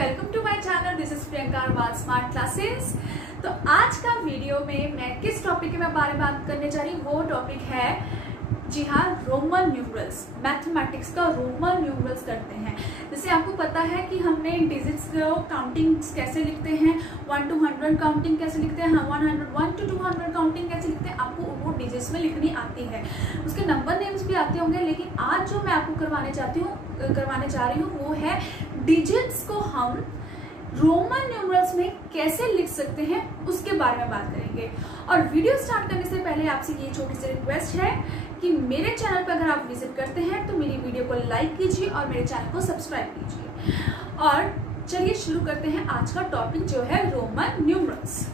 Welcome to my channel. This is Priyanka Agarwal smart classes. तो आज का वीडियो में मैं किस टॉपिक के बारे में बात करने जा रही हूँ, वो टॉपिक है, जी हाँ, रोमन न्यूमरल्स। मैथमेटिक्स का रोमन न्यूमरल्स करते हैं। जैसे आपको पता है कि हमने डिजिट्स को काउंटिंग कैसे लिखते हैं, 1 to 100 काउंटिंग कैसे लिखते हैं, 1 to 200 काउंटिंग कैसे लिखते हैं, आपको वो डिजिट्स में लिखनी आती है। उसके नंबर नेम्स भी आते होंगे, लेकिन आज जो मैं आपको करवाने जा रही हूँ वो है डिजिट्स को हम रोमन न्यूमरल्स में कैसे लिख सकते हैं, उसके बारे में बात करेंगे। और वीडियो स्टार्ट करने से पहले आपसे ये छोटी सी रिक्वेस्ट है कि मेरे चैनल पर अगर आप विजिट करते हैं तो मेरी वीडियो को लाइक कीजिए और मेरे चैनल को सब्सक्राइब कीजिए। और चलिए शुरू करते हैं आज का टॉपिक, जो है रोमन न्यूमरल्स।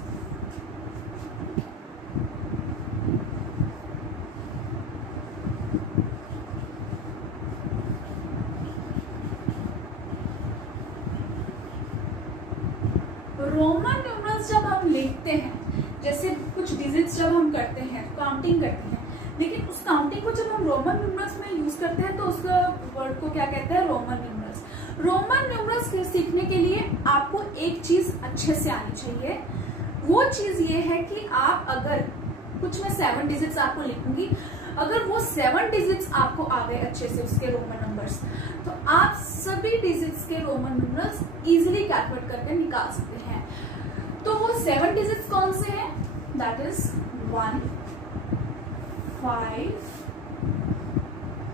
रोमन न्यूमरल्स जब हम लिखते हैं, जैसे कुछ डिजिट्स जब हम करते हैं, काउंटिंग करते हैं, लेकिन उस काउंटिंग को जब हम रोमन न्यूमरल्स में यूज करते हैं तो उसका वर्ड को क्या कहते हैं, रोमन न्यूमरल्स। रोमन न्यूमरल्स सीखने के लिए आपको एक चीज अच्छे से आनी चाहिए। वो चीज ये है कि आप अगर कुछ मैं 7 डिजिट्स आपको लिखूंगी, अगर वो 7 डिजिट्स आपको आ गए अच्छे से उसके रोमन नंबर्स, तो आप सभी डिजिट्स के रोमन नंबर्स इजीली कैलकुलेट करके निकाल सकते हैं। तो वो 7 डिजिट्स कौन से हैं? That is 1, 5,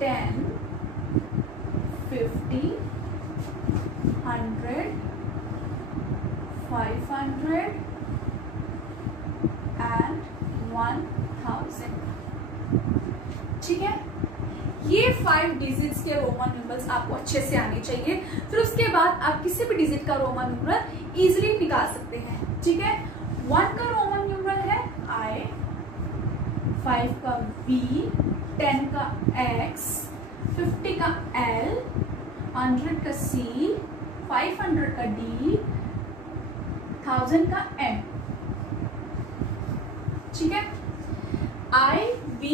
10, 50, 100, 500 and 1000। ठीक है, ये 5 डिजिट्स के रोमन न्यूमरल्स आपको अच्छे से आने चाहिए। फिर उसके बाद आप किसी भी डिजिट का रोमन न्यूमरल इजीली निकाल सकते हैं। ठीक है, 1 का रोमन न्यूमरल है I, 5 का V, 10 का X, 50 का L, 100 का C, 500 का D, 1000 का M। ठीक है, I, V,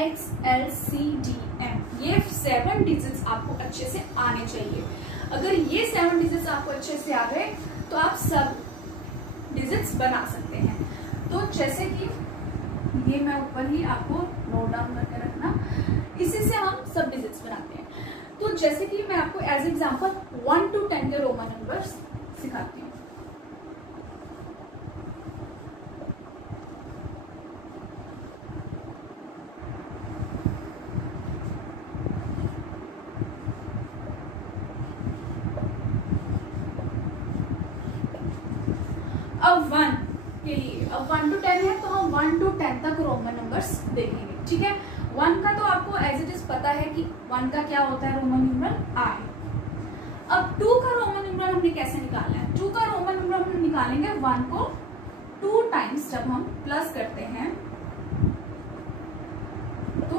X, L, C, D, M, ये 7 डिजिट्स आपको अच्छे से आने चाहिए। अगर ये 7 डिजिट्स आपको अच्छे से आ गए तो आप सब डिजिट्स बना सकते हैं। तो जैसे कि ये मैं ऊपर ही आपको नोट डाउन करके रखना, इसी से हम सब डिजिट्स बनाते हैं। तो जैसे कि मैं आपको एज एग्जांपल 1 to 10 के रोमन नंबर्स सिखाती हूँ। अब 1 के लिए, अब 1 to 10 है तो हम 1 to 10 तक रोमन नंबर्स देखेंगे। ठीक है, 1 का तो आपको एज इट इज पता है कि 1 का क्या होता है रोमन न्यूमरल, I। अब 2 का रोमन न्यूमरल हमने कैसे निकालना है? 2 का रोमन न्यूमरल हम निकालेंगे 1 को 2 टाइम्स जब हम प्लस करते हैं तो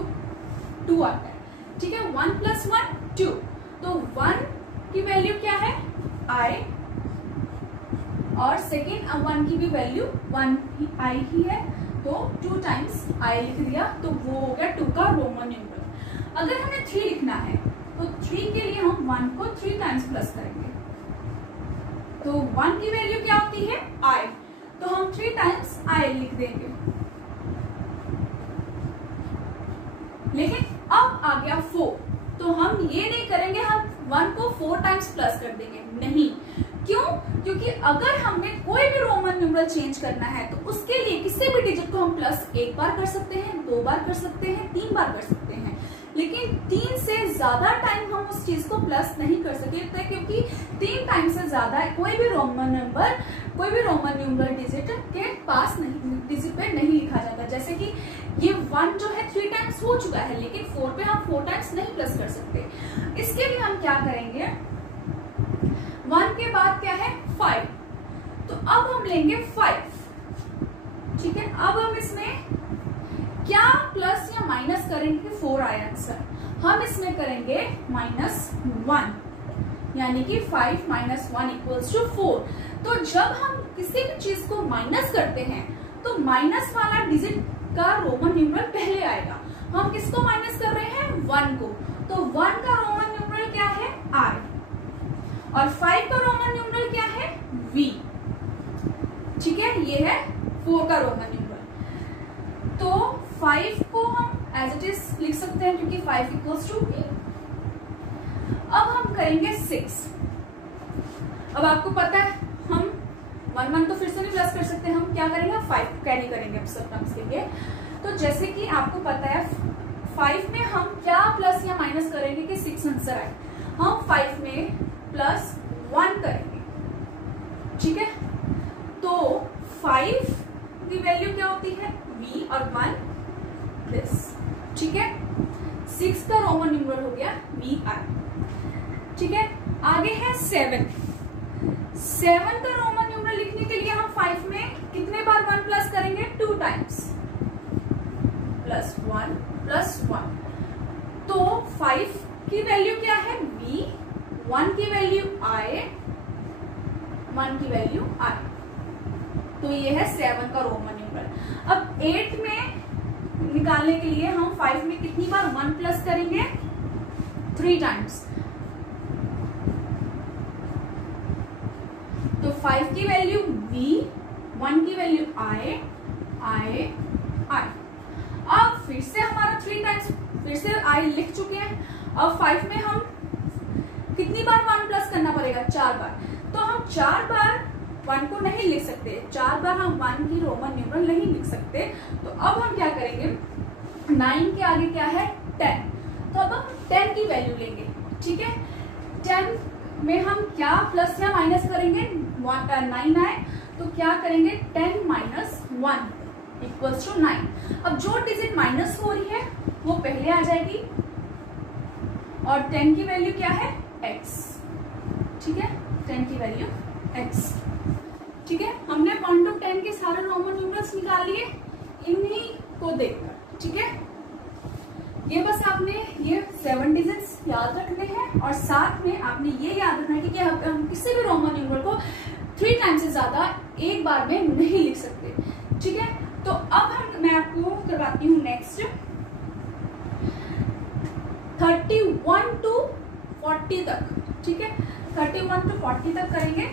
2 आता है। ठीक है, 1 + 1 2, तो 1 की वैल्यू क्या है, I, और सेकेंड 1 की भी वैल्यू 1 I ही है, तो 2 टाइम्स I लिख दिया, तो वो हो गया 2 का रोमन न्यूमरल। अगर हमें 3 लिखना है तो 3 के लिए हम 1 को 3 टाइम्स प्लस करेंगे, तो 1 की वैल्यू क्या होती है, I, तो हम 3 टाइम्स I लिख देंगे। लेकिन अब आ गया 4, तो हम ये नहीं करेंगे हम 1 को 4 टाइम्स प्लस कर देंगे, नहीं। क्यों? क्योंकि अगर हमने कोई भी रोमन न्यूमरल चेंज करना है तो उसके लिए किसी भी डिजिट को हम प्लस 1 बार कर सकते हैं, 2 बार कर सकते हैं, 3 बार कर सकते हैं, लेकिन 3 से ज्यादा टाइम हम उस चीज को प्लस नहीं कर सकते, क्योंकि 3 टाइम से ज्यादा कोई भी रोमन न्यूमरल डिजिट के पास नहीं, डिजिट पे नहीं लिखा जाता। जैसे कि ये 1 जो है 3 टाइम्स हो चुका है, लेकिन 4 पे हम 4 टाइम्स नहीं प्लस कर सकते। इसके लिए हम क्या करेंगे, 1 के बाद क्या है, 5, तो अब हम लेंगे 5। ठीक है, अब हम इसमें क्या प्लस या माइनस करेंगे, 4 आया आंसर, हम इसमें करेंगे -1, यानी कि 5 - 1 = 4। तो जब हम किसी भी चीज को माइनस करते हैं तो माइनस वाला डिजिट का रोमन न्यूमरल पहले आएगा। हम किसको माइनस कर रहे हैं, 1 को, तो 1 का रोमन न्यूमरल क्या है, I। और 5 का रोमन न्यूमरल क्या है? v। ठीक है, ये है 4 का रोमन न्यूमरल। तो 5 को हम एज इट इज लिख सकते हैं क्योंकि 5 इक्वल्स टू v। अब हम करेंगे 6। अब आपको पता है हम 1 तो फिर से नहीं प्लस कर सकते, हम क्या करेंगे? 5 कैरी करेंगे अब सब टर्म्स के लिए। तो जैसे कि आपको पता है 5 में हम क्या प्लस या माइनस करेंगे कि 6 आंसर आए? हम 5 में प्लस 1 करेंगे। ठीक है, तो 5 की वैल्यू क्या होती है? v और 1 दिस। ठीक है, 6 का रोमन न्यूमरल हो गया vi। ठीक है, आगे है 7। 7 का रोमन न्यूमरल लिखने के लिए हम 5 में कितने बार 1 प्लस करेंगे? 2 टाइम्स, प्लस 1 प्लस 1। तो 5 की वैल्यू क्या है? v, 1 की वैल्यू i, 1 की वैल्यू i। तो ये है 7 का रोमन न्यूमरल। अब 8 में निकालने के लिए हम 5 में कितनी बार 1 प्लस करेंगे? 3 टाइम्स। तो 5 की वैल्यू v, 1 की वैल्यू i, i, i। अब फिर से हमारा 3 टाइम्स, फिर से i लिख चुके हैं। अब 5 में हम कितनी बार 1 प्लस करना पड़ेगा? 4 बार। तो हम 4 बार 1 को नहीं लिख सकते, 4 बार हम 1 की रोमन न्यूमरल नहीं लिख सकते। तो अब हम क्या करेंगे? 9 के आगे क्या है? 10। तो अब हम 10 की वैल्यू लेंगे। ठीक है, 10 में हम क्या प्लस या माइनस करेंगे? 9 आए तो क्या करेंगे? 10 माइनस 1 इक्वल्स टू 9। अब जो डिजिट माइनस हो रही है वो पहले आ जाएगी और 10 की वैल्यू क्या है? x। ठीक है, 10 की वैल्यू x। ठीक है, हमने 1 to 10 के सारे रोमन न्यूमरल्स निकाल लिए इन्हीं को देखकर। ठीक है, ये बस आपने ये 7 डिजिट्स याद रखने हैं और साथ में आपने ये याद रखना है कि हम किसी भी रोमन न्यूमरल को 3 टाइम्स से ज्यादा एक बार में नहीं लिख सकते। ठीक है, तो अब मैं आपको करवाती हूँ नेक्स्ट 31 to 40 तक। ठीक है, 31 to 40 तक करेंगे।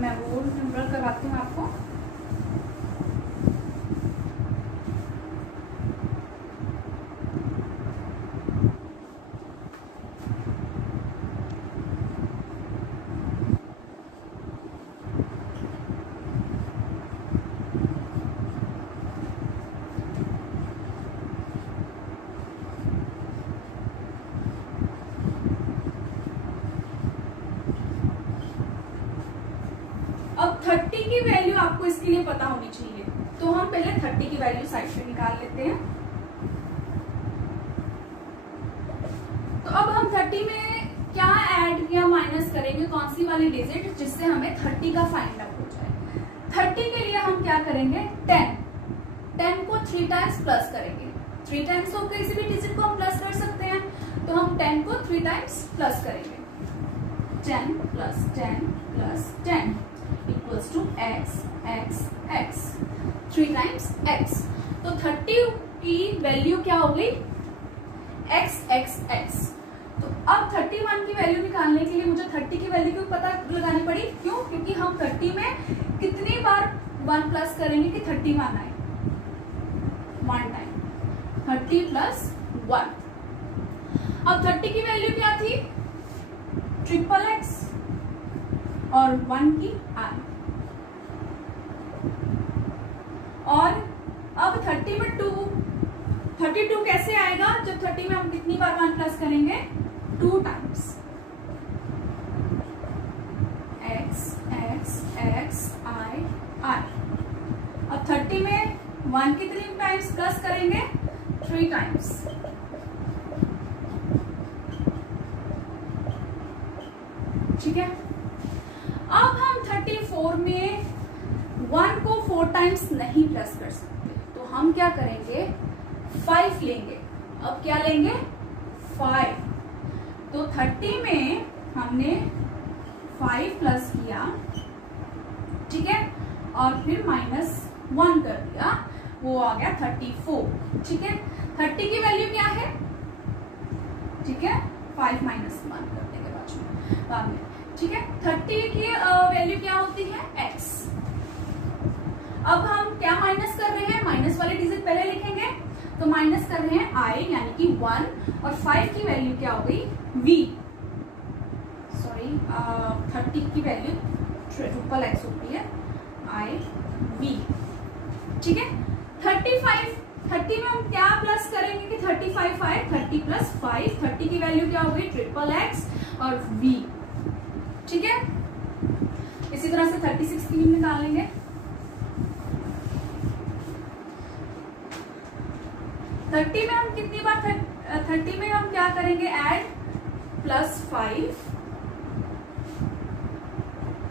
मैं वो नंबर करवाती हूँ आपको। अब 30 की वैल्यू आपको इसके लिए पता होनी चाहिए, तो हम पहले 30 की वैल्यू साइड से निकाल लेते हैं। तो अब हम 30 में क्या ऐड या माइनस करेंगे? कौन सी वाली डिजिट जिससे हमें 30 का फाइंड आउट हो जाए? 30 के लिए हम क्या करेंगे? 10 को 3 टाइम्स प्लस करेंगे। 3 टाइम्स तो किसी भी डिजिट को हम प्लस कर सकते हैं, तो हम 10 को 3 टाइम्स प्लस करेंगे। 10 plus 10 plus 10 equals to x, x, x, 3 times x। तो 30 की वैल्यू क्या हो गई? x, x, x। तो अब 31 की वैल्यू निकालने के लिए मुझे 30 की वैल्यू क्यों पता लगानी पड़ी? क्यों? क्योंकि हम 30 में कितनी बार 1 प्लस करेंगे कि 31 आए? 1 टाइम। 30 प्लस 1। अब 30 की वैल्यू क्या थी? ट्रिपल x और 1 की i। और अब 30 में 32 कैसे आएगा? जब 30 में हम कितनी बार 1 प्लस करेंगे? 2 times. x, x, x, i, i। अब 30 में 1 कितनी टाइम्स प्लस करेंगे? 3 टाइम्स। ठीक है, अब हम 34 में 1 को 4 टाइम्स नहीं प्लस कर सकते, तो हम क्या करेंगे? 5 लेंगे। अब क्या लेंगे? 5। तो 30 में हमने 5 प्लस किया, ठीक है, और फिर -1 कर दिया, वो आ गया 34। ठीक है, 30 की वैल्यू क्या है, ठीक है, 5 माइनस 1 कर देंगे बाद में, ठीक है। 30 की वैल्यू क्या होती है, x। अब हम क्या माइनस कर रहे हैं, माइनस वाले डिजिट पहले लिखेंगे, तो माइनस कर रहे हैं i यानी कि 1, और 5 की वैल्यू क्या हो गई, v, सॉरी 30 की वैल्यू ट्रिपल x होती है i v, ठीक है। 30 में हम क्या प्लस करेंगे कि 35 आए, 30 प्लस 5, 30 की वैल्यू क्या हो गई, ट्रिपल x और v, ठीक है। इसी तरह से 36 की भी निकालेंगे, थर्टी में हम कितनी बार 30 में हम क्या करेंगे, ऐड प्लस 5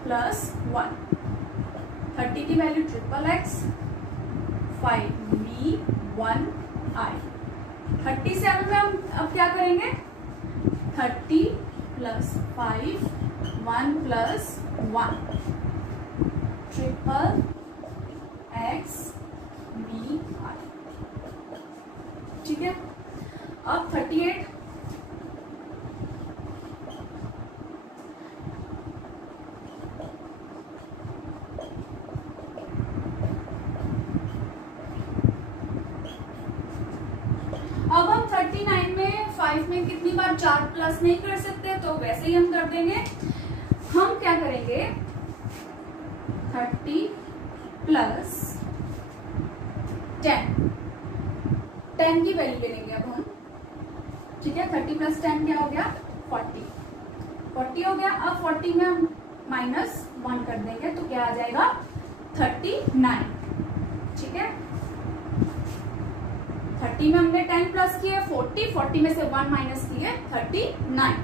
प्लस 1, 30 की value triple x, 5v 1i। 37 में हम अब क्या करेंगे, 30 plus 5 1 plus 1, triple x v i, ठीक है। अब 38, अब हम 39 में 5 में कितनी बार 4 प्लस नहीं कर सकते, तो वैसे ही हम कर देंगे। हम क्या करेंगे, 30 प्लस 10 की वैल्यू ले लेंगे अब हम, ठीक है। 30 प्लस 10 क्या हो गया, 40 हो गया। अब 40 में हम माइनस 1 कर देंगे, तो क्या आ जाएगा, 39, ठीक है। 30 में हमने 10 प्लस किए 40 में से 1 माइनस किए 39,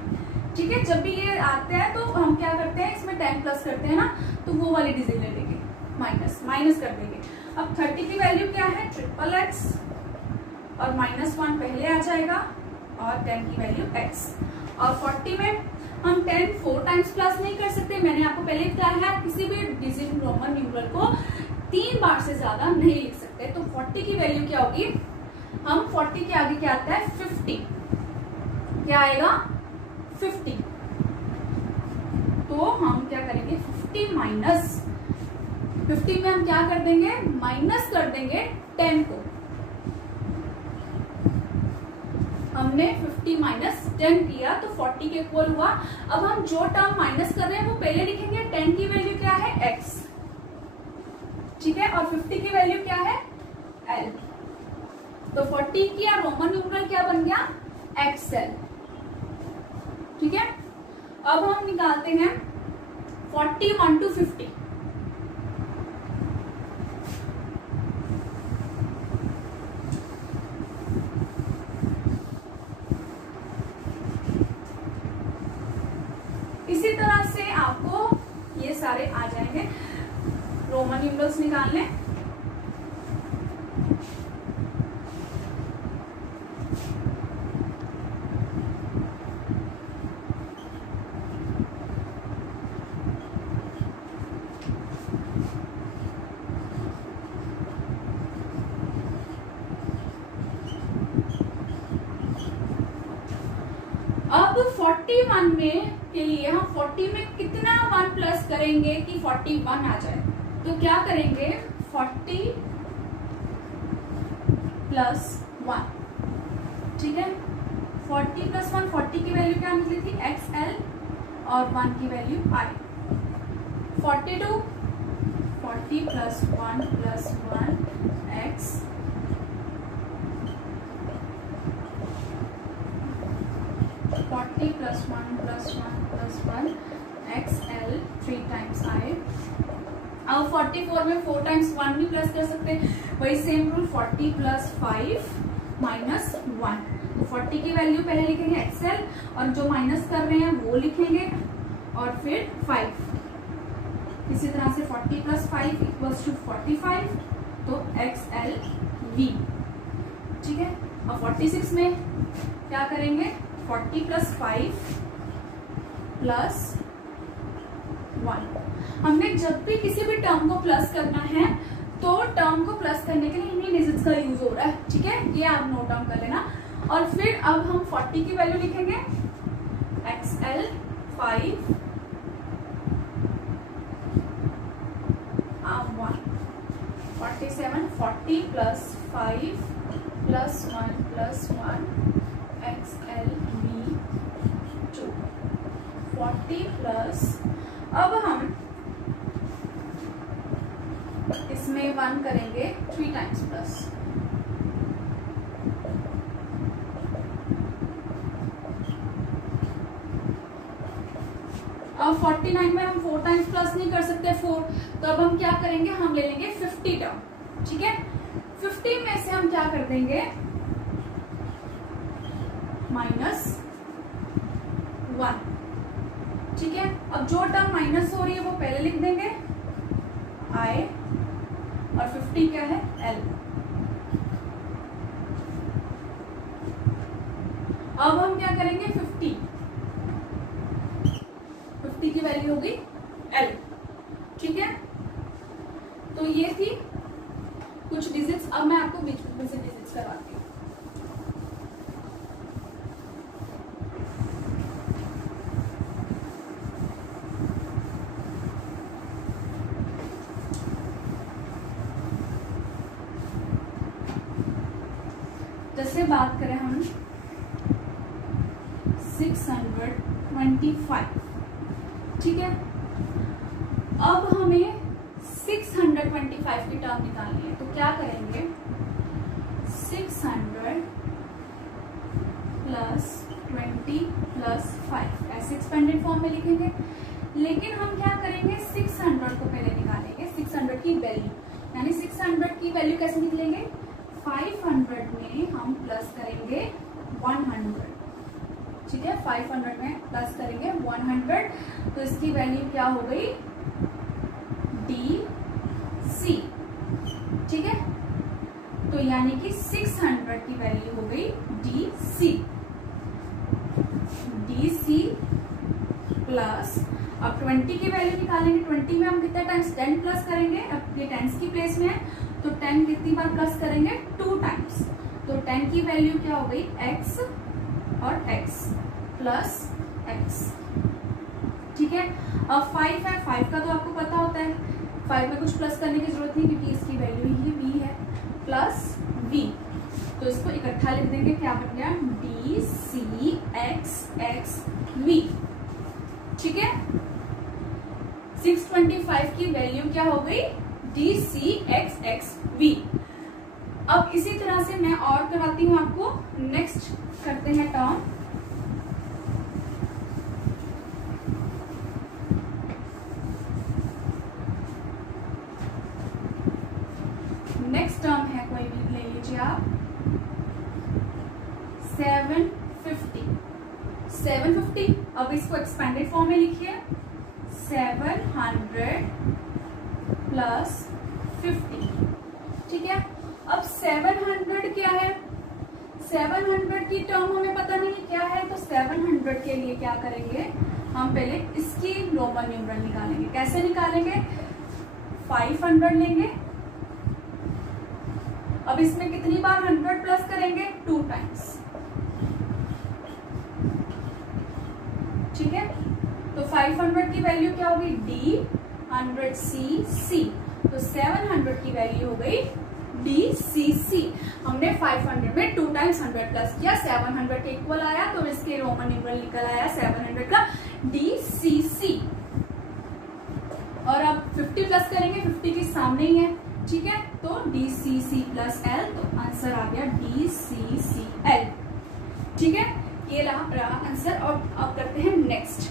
ठीक है। जब भी ये आते हैं तो हम क्या करते हैं, इसमें 10 प्लस करते हैं ना, तो वो वाली डिजिट ले लेंगे, माइनस कर देंगे। अब 30 की वैल्यू क्या है, ट्रिपल x, और माइनस 1 पहले आ जाएगा, और 10 की वैल्यू x। और 40 में हम 10 4 टाइम्स प्लस नहीं कर सकते, मैंने आपको पहले बताया है, किसी भी डिजिट रोमन न्यूमरल को 3 बार से ज्यादा नहीं लिख सकते। तो 40 की वैल्यू क्या होगी, हम 40 के आगे क्या आता है, 50, क्या आएगा, 50। तो हम क्या करेंगे, 50 माइनस 50 में हम क्या कर देंगे, माइनस कर देंगे 10 को। हमने 50 माइनस 10 किया तो 40 के इक्वल हुआ। अब हम जो टर्म माइनस कर रहे हैं वो पहले लिखेंगे, 10 की वैल्यू क्या है, x, ठीक है, और 50 की वैल्यू क्या है, l। तो 40 की रोमन न्यूमरल क्या बन गया, XL, ठीक है। अब हम निकालते हैं 41 to 50, इसी तरह से आपको ये सारे आ जाएंगे रोमन न्यूमरल्स निकालने। अब 41 में के लिए हम 40 में कितना 1 प्लस करेंगे कि 41 आ जाए, तो क्या करेंगे, 40 प्लस 1, ठीक है। 40 प्लस 1, 40 की वैल्यू क्या निकली थी, XL, और 1 की value I। 42, 40 plus 1 plus 1 X, 40 plus 1 plus 1 plus 1 XL 3 times I। अब 44 में 4 टाइम्स 1 भी प्लस कर सकते हैं, वही सेम रूल, 40 प्लस 5 माइनस 1। तो 40 की वैल्यू पहले लिखेंगे XL, और जो माइनस कर रहे हैं वो लिखेंगे, और फिर 5। इसी तरह से 40 प्लस 5 इक्वल्स टू 45, तो XL V, ठीक है। और 46 में क्या करेंगे, 40 प्लस 5 प्लस 1। हमने जब भी किसी भी टर्म को प्लस करना है तो टर्म को प्लस करने के लिए इन्हीं डिजिट्स का यूज हो रहा है, ठीक है, ये आप नोट डाउन कर लेना। और फिर अब हम 40 की वैल्यू लिखेंगे, XL 5 1 47 40 plus 5 plus 1 plus 1 XL V 2 40 plus, अब हम इसमें 1 करेंगे 3 टाइम्स प्लस, अब 49 में हम 4 टाइम्स प्लस नहीं कर सकते 4, तो अब हम क्या करेंगे, हम ले लेंगे 50 टर्म, ठीक है। 50 में से हम क्या कर देंगे, -1, ठीक है। अब जो टर्म माइनस हो रही है वो पहले लिख देंगे I, और 50 क्या है, L। अब हम क्या करेंगे, 50 की वैल्यू होगी L, ठीक है। तो ये थी कुछ डिजिट्स। अब मैं आपको बीच में से डिजिट्स करवाती हूँ। जैसे बात करें हम 625, ठीक है। अब हमें 625 की टर्म निकालनी है, तो क्या करेंगे, 600 प्लस 20 प्लस 5 ऐसे एक्सपेंडेड फॉर्म में लिखेंगे। लेकिन हम क्या करेंगे, 600 को पहले निकालेंगे, 600 की वैल्यू, यानी 600 की वैल्यू कैसे निकलेंगे, 500 में हम प्लस करेंगे 100, ठीक है। 500 में प्लस करेंगे 100, तो इसकी वैल्यू क्या हो गई, DC, ठीक है। तो यानी कि 600 की वैल्यू हो गई DC प्लस, अब 20 की वैल्यू निकालेंगे। 20 में हम कितने टाइम्स 10 प्लस करेंगे, अब ये टेंस की प्लेस में है, तो 10 कितनी बार प्लस करेंगे, 2 टाइम्स। तो 10 की वैल्यू क्या हो गई, X और X प्लस X, ठीक है। अब 5 है, 5 का तो आपको पता होता है, 5 में कुछ प्लस करने की जरूरत नहीं क्योंकि इसकी वैल्यू ही V है, प्लस V, तो इसको इकट्ठा लिख देंगे, क्या बन गया, DCXXV, ठीक है। 625 की वैल्यू क्या हो गई, DCXXV। अब इसी तरह से मैं और कराती हूं आपको। नेक्स्ट करते हैं टर्म, नेक्स्ट टर्म है, कोई भी ले लीजिए आप, 750। अब इसको एक्सपेंडेड फॉर्म में लिखिए, 700 प्लस 50, ठीक है। अब 700 क्या है, 700 की टर्म हमें पता नहीं क्या है, तो 700 के लिए क्या करेंगे, हम पहले इसकी रोमन न्यूमरल निकालेंगे। कैसे निकालेंगे, 500 लेंगे, अब इसमें कितनी बार 100 प्लस करेंगे, 2 टाइम्स, ठीक है। तो 500 की वैल्यू क्या होगी, D100cc, तो 700 की वैल्यू हो गई DCC। हमने 500 में 2 टाइम्स 100 प्लस किया, 700 के इक्वल आया, तो इसके रोमन न्यूमरल निकल आया 700 का DCC। और अब 50 प्लस करेंगे, 50 के सामने ही है, ठीक है, तो DCC प्लस L, तो आंसर आ गया DCCL, ठीक है। ये रहा आंसर। और अब करते हैं नेक्स्ट,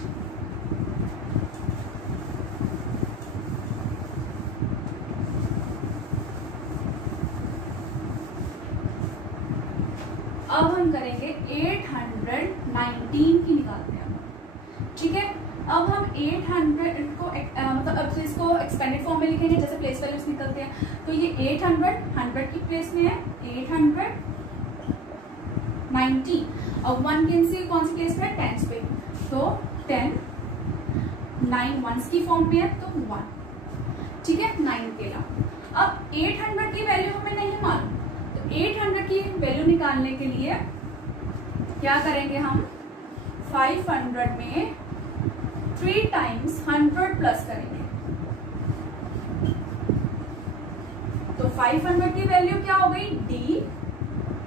अब हम करेंगे 819 की निकालते हैं, ठीक है। अब हम 800 को मतलब अब इसको एक्सपेंडेड फॉर्म में लिखेंगे, जैसे प्लेस वैल्यूज निकलते हैं, तो ये 800 100 की प्लेस में है, 890, और 1 कौन सी प्लेस में है, टेंस पे, तो 10, 9 वंस की फॉर्म में है, तो 1, ठीक है, 9 के अलावा। अब 800 की वैल्यू हमें नहीं मालूम, तो 800 की वैल्यू निकालने के लिए क्या करेंगे हम, 500 में 3 टाइम्स 100 प्लस करेंगे। तो 500 की वैल्यू क्या हो गई, डी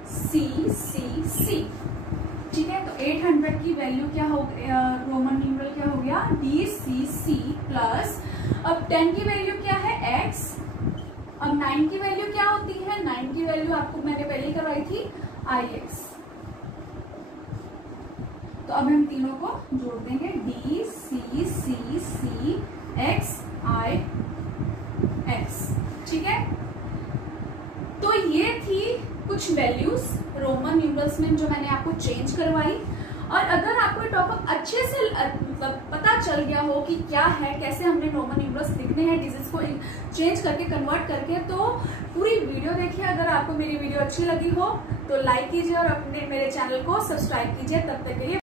सी सी सी। ठीक है, तो 800 की वैल्यू क्या हो, रोमन न्यूमरल क्या हो गया, डी सी सी प्लस, अब 10 की वैल्यू क्या है, एक्स। अब 9 की वैल्यू क्या होती है, 9 की वैल्यू आपको मैंने पहले करवाई थी, आई एक्स। तो अब हम तीनों को जोड़ देंगे, डी सी सी सी एक्स आई एक्स। ठीक है, तो ये थी कुछ वैल्यूज रोमन न्यूमरल्स में जो मैंने आपको चेंज करवाई। और अगर आपको टॉपिक अच्छे से मतलब पता चल गया हो कि क्या है, कैसे हमने रोमन न्यूमरल्स लिखने हैं डिजिट्स को चेंज करके कन्वर्ट करके, तो पूरी वीडियो देखिए। अगर आपको मेरी वीडियो अच्छी लगी हो तो लाइक कीजिए और अपने मेरे चैनल को सब्सक्राइब कीजिए। तब तक के लिए